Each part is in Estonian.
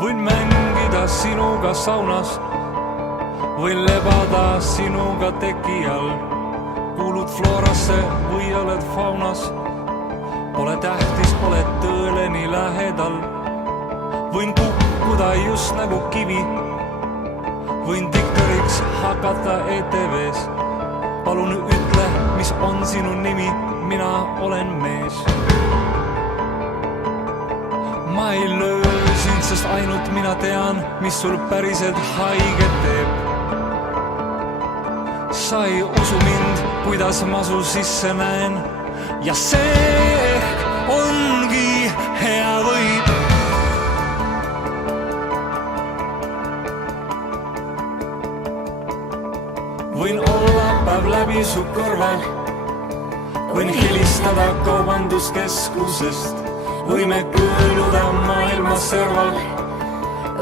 võin mängida sinuga saunas, võin lebada sinuga teki all. Kuulud Florasse või oled faunas, pole tähtis, pole tõele nii lähedal. Võin kukkuda just nagu kivi, võin dikkariks hakata ETV-s. Palun ütle, mis on sinu nimi, mina olen mees. Ma ei löö sind, sest ainult mina tean, mis sul päriselt haiget teeb. Sa ei usu mind, kuidas ma su sisse näen, ja see ongi hea võib. Võin olla päev läbi su kõrval, võin helistada kaubanduskeskusest, võime kõõluda maailma serval,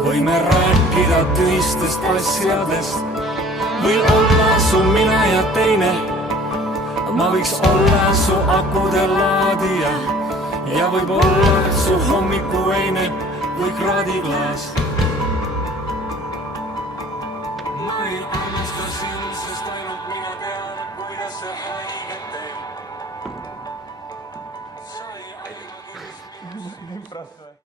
võime rääkida tühistest asjadest. Võin olla su mina ja teine, ma võiks olla su akude laadija ja võib-olla su hommikuveine või kraadiklaas. Ma ei armasta sind, sest ainult mina tean, kuidas see haiget teeb. Sa ei aina, kuidas